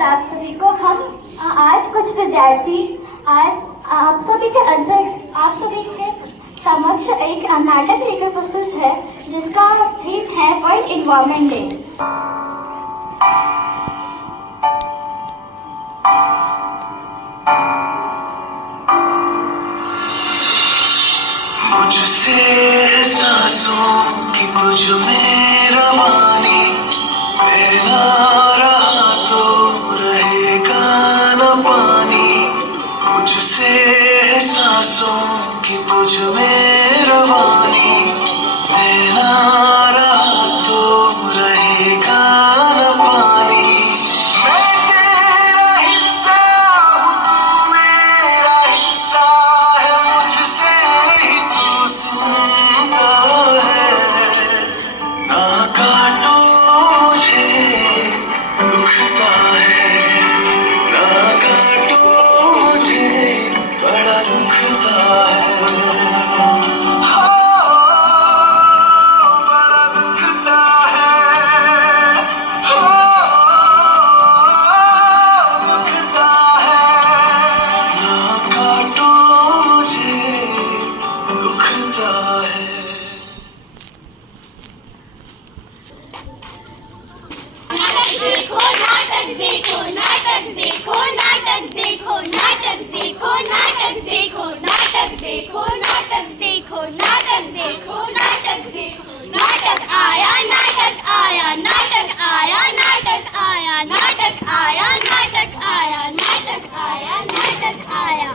धन्यवाद आप सभी को। हम आज कुछ विद्यार्थी आज आप सभी के समक्ष एक नाटक लेकर प्रस्तुत है जिसका थीम है वर्ल्ड एनवायरनमेंट डे। मुझसे सांसों की कुछ मेरा मानी बहना रहा तो रहेगा न पानी। मुझसे सांसों की कुछ मेरा मानी बहना रहा तो रहेगा न पानी। मैं तेरा हिस्सा हूँ तू मेरा हिस्सा है मुझसे ही तू सुनता है। ना काटो मुझे दुखता है ना काटो मुझे बड़ा दुखता है। बड़ा दुखता है दुखता है। ना काटो मुझे दुखता है। नाटक देखो नाटक देखो नाटक देखो नाटक देखो नाटक देखो नाटक देखो नाटक देखो नाटक देखो नाटक देखो नाटक आया नाटक आया नाटक आया नाटक आया नाटक आया नाटक आया नाटक आया नाटक आया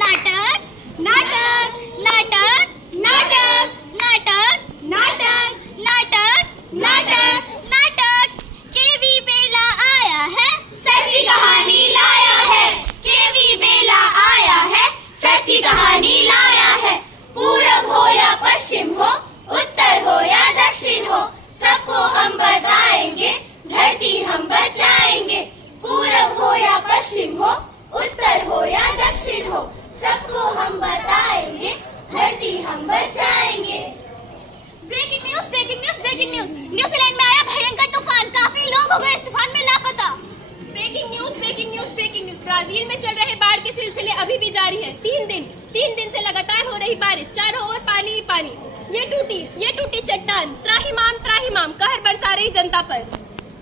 नाटक नाटक नाटक नाटक नाटक नाटक नाटक नाटक नाटक केवी बेला आया है सच्ची कहानी लाया है। केवी बेला आया है सच्ची कहानी लाया है। पूरब हो या पश्चिम हो उत्तर हो या दक्षिण हो सबको हम बताएंगे धरती हम बचाएंगे। पूरब हो या पश्चिम हो उत्तर हो या दक्षिण हो सबको हम बताएंगे धरती हम बचाएंगे। Breaking news breaking news breaking news. New Zealand में आया भयंकर तूफान, काफी लोग हो गए इस तूफान में लापता। Breaking news breaking news breaking news. Brazil में चल रहे बाढ़ के सिलसिले अभी भी जारी है। तीन दिन से लगातार हो रही बारिश, चारों ओर पानी ही पानी। ये टूटी चट्टान त्राहिमाम कहर बरसा रही जनता पर।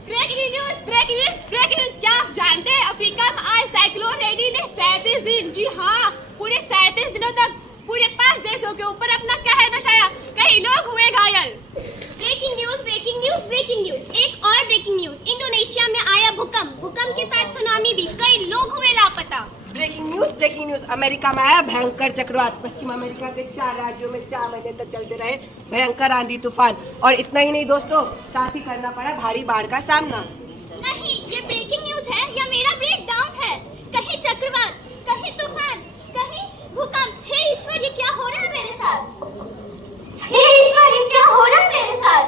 Breaking news breaking news breaking news. क्या आप जानते हैं अफ्रीका में आए साइक्लोन एडी ने 37 दिन, जी हाँ पूरे 37 दिनों तक पूरे 5 देशों के ऊपर अपना कहर मचाया, कई लोग हुए घायल। Breaking news breaking news breaking news. एक और ब्रेकिंग न्यूज, इंडोनेशिया में आया भूकंप के साथ सुनामी भी, कई लोग हुए लापता। ब्रेकिंग न्यूज अमेरिका में आया भयंकर चक्रवात। पश्चिम अमेरिका के 4 राज्यों में 4 महीने तक चलते रहे भयंकर आंधी तूफान। और इतना ही नहीं दोस्तों, साथ ही करना पड़ा भारी बाढ़ का सामना। नहीं, ये ब्रेकिंग न्यूज है या मेरा ब्रेक डाउन है। कहीं चक्रवात, कहीं तूफान, कहीं भूकंप। हे ईश्वर, ये क्या हो रहा है मेरे साथ? हे ईश्वर, ये क्या हो रहा है मेरे साथ?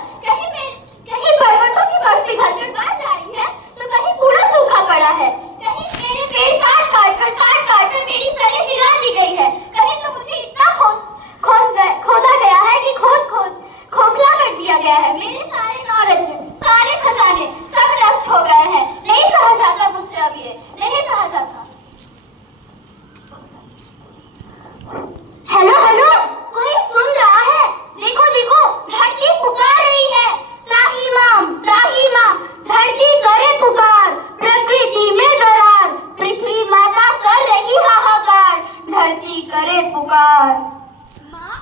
कहीं पर्वतों की बर्फ पिघलकर बाढ़ आई है तो कहीं पूरा सूखा पड़ा है। कहीं मेरे पेड़ काट कर मेरी सरें हिला दी गई है। कहीं तो मुझे इतना खोदा गया है कि खोखला कर दिया गया है। मेरे सारे नॉलेज, सारे खजाने सब नष्ट हो गए हैं। नहीं सहा जाता मुझसे अब ये, नहीं सहा जाता। हेलो, कोई सुन रहा है? देखो धरती पुकार रही है। त्राहिमाम धरती करे पुकार, प्रकृति में दरार, पृथ्वी माता कर रही हाहाकार, धरती करे पुकार। माँ,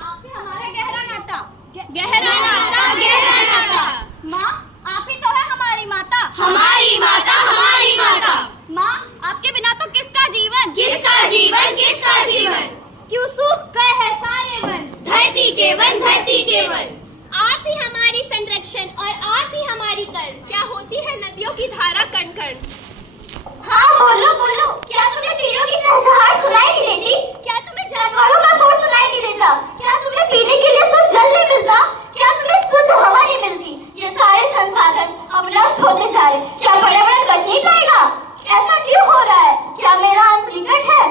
आपसे हमारा गहरा नाता। माँ, आप ही तो है हमारी माता। हमारी माता। माँ, आपके बिना तो किसका जीवन? क्यों सूख गए हैं सारे वन? धरती के वन। आप ही हमारी संरक्षण और आप ही हमारी कर। क्या होती है नदियों की धारा कण कण। हाँ बोलो, क्या तुम्हें चिड़ियों की चहचहाहट सुनाई नहीं देती? क्या तुम्हें जानवरों का शोर सुनाई नहीं देता? क्या तुम्हें पीने के लिए शुद्ध जल नहीं मिलता? क्या तुम्हें शुद्ध हवा नहीं मिलती? ये सारे संसाधन अब नष्ट होते जा रहे। क्या पर्यावरण कर नहीं पाएगा? ऐसा क्यों हो रहा है? क्या मेरा अंत निकट है?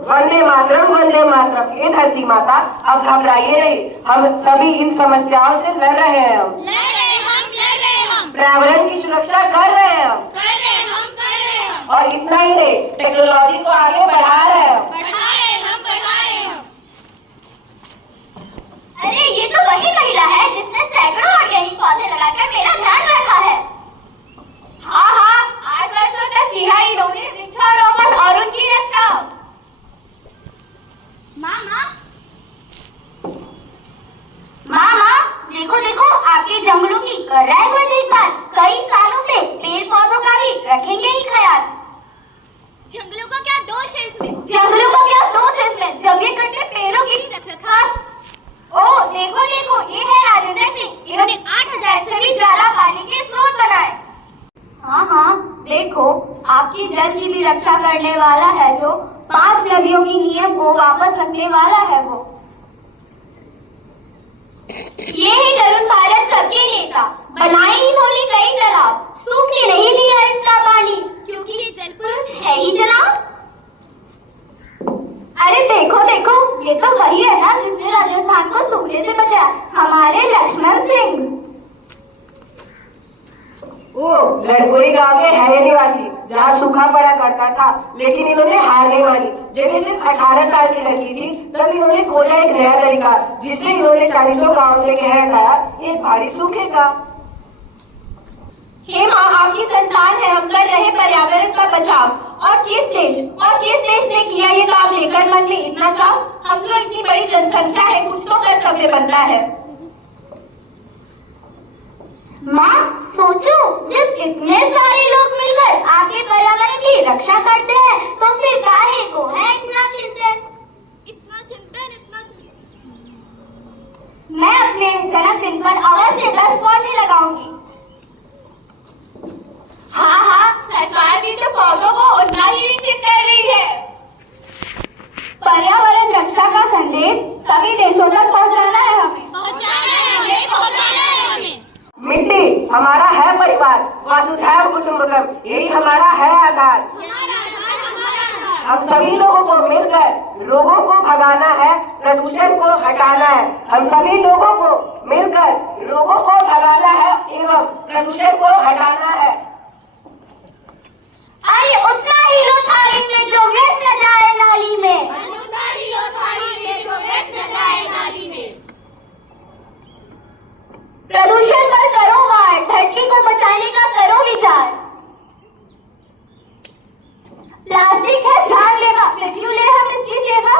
वंदे मातरम ये धरती माता, अब घबराइए नहीं, हम सभी इन समस्याओं से लड़ रहे हैं। टेक्नोलॉजी को आगे बढ़ा रहे हो। बढ़ा रहे हम, बढ़ा रहे हम। अरे ये तो वही महिला है जिसने सैकड़ों ऑर्गेनिक पौधे लगाकर मेरा ध्यान रखा है। हाँ हाँ, 8 वर्षों तक किया इन्होंने वृक्षारोपण और उनकी रक्षा। मामा, मामा देखो देखो, आपके जंगलों की कर रहा है कोई देखभाल। कई सालों से पेड़ पौधों का भी रखेंगे ही ख्याल। जंगलों का क्या दोष है इसमें? जंगलों का क्या दोष है इसमें, जब ये कटे पेड़ों की रखरखाव। ओ देखो देखो, ये है राजेंद्र सिंह, इन्होंने 8000 से भी ज्यादा पानी के स्रोत बनाए। हाँ हाँ देखो, आपकी जल की भी रक्षा करने वाला है जो 5 नदियों की नियम को वापस रखने वाला है वो। ये है तरुण भारत सबके नेता, बनाए इन्होंने कई तालाब, सूखने नहीं दिया इसका पानी, क्योंकि ये जल पुरुष है ही जनाब। अरे देखो देखो, ये तो वही है ना जिसने राजस्थान को सूखने से बचाया, हमारे लक्ष्मण सिंह। वो लड़कोरी गांव के है निवासी, जहाँ सूखा पड़ा करता था, लेकिन इन्होंने हार नहीं मानी। जब ये सिर्फ 18 साल की लगी थी, तब इन्होंने खोजा एक नया तरीका, जिससे इन्होंने 40 गाँव से कह हटाया एक भारी सूखे का। हे माँ, आपकी संतान है, हम कर रहे पर्यावरण का बचाव। और किस देश ने किया ये काम लेकर मन में इतना चाव। हम जो इतनी बड़ी जनसंख्या है, कुछ तो कर्तव्य बनता है। माँ सोचो, जब इतने सारे लोग मिलकर आगे पर्यावरण की रक्षा करते हैं, तो फिर काहे को है इतना चिंतन। इतना चिंतन, इतना मैं अपने जन्मदिन पर अवश्य 10 पौधे लगाऊंगी। हाँ हाँ, सरकार भी तो पौधों को उतना ही विकसित कर रही है। पर्यावरण रक्षा का संदेश सभी देशों तक पहुँचाना है हमें। पहुंचाना है हमें, पहुंचाना है हमें। मिट्टी हमारा है परिवार, वसुधैव कुटुंबकम, यही हमारा है आधार। हम सभी लोगों को मिलकर लोगों को भगाना है, प्रदूषण को हटाना है। हम सभी लोगों को मिलकर लोगों को भगाना है एवं प्रदूषण को हटाना है। अरे उतना ही लो थाली में जो व्यर्थ न जाए नाली में। प्रदूषण पर करो वार, धरती को बचाने का करो विचार। प्लास्टिक है जानलेवा, फिर क्यों ले हम इसकी सेवा।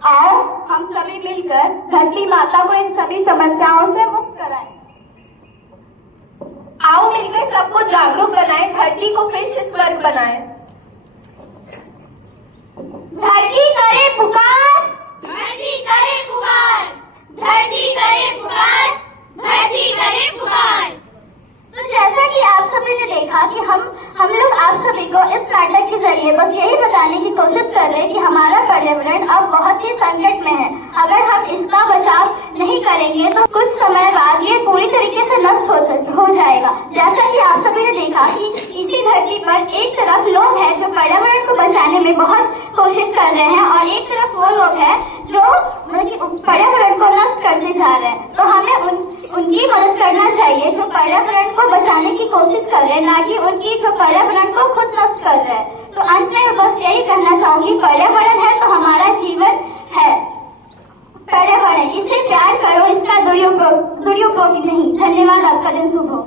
आओ हम सभी मिलकर धरती माता को इन सभी समस्याओं से मुक्त कराएं। आओ मिलकर सबको जागरूक बनाएं, धरती को फिर से स्वर्ग बनाएं। धरती करे पुकार, धरती करे पुकार, धरती करे पुकार, धरती करे पुकार। तो जैसा कि आप सभी ने देखा कि हम लोग आप सभी को इस नाटक के जरिए बस यही बताने की कोशिश कर रहे हैं कि हमारा पर्यावरण अब बहुत ही संकट में है। अगर हम इसका बचाव नहीं करेंगे तो कुछ समय बाद ये पूरी तरीके से नष्ट हो जाएगा। जैसा कि आप सभी ने देखा कि इसी धरती पर एक तरफ लोग हैं जो पर्यावरण को बचाने में बहुत कोशिश कर रहे हैं और एक तरफ वो लोग हैं जो पर्यावरण को नष्ट करते जा रहे हैं। तो हमें उनकी मदद करना चाहिए जो पर्यावरण को बचाने की कोशिश कर रहे हैं, ना कि उनकी जो पर्यावरण को खुद नष्ट कर रहे हैं। तो अंत में बस यही कहना चाहूंगी, पर्यावरण है तो हमारा जीवन है। पर्यावरण, इसे प्यार करो, इसका दुरुपयोग नहीं। धन्यवाद, आपका दिन शुभ हो।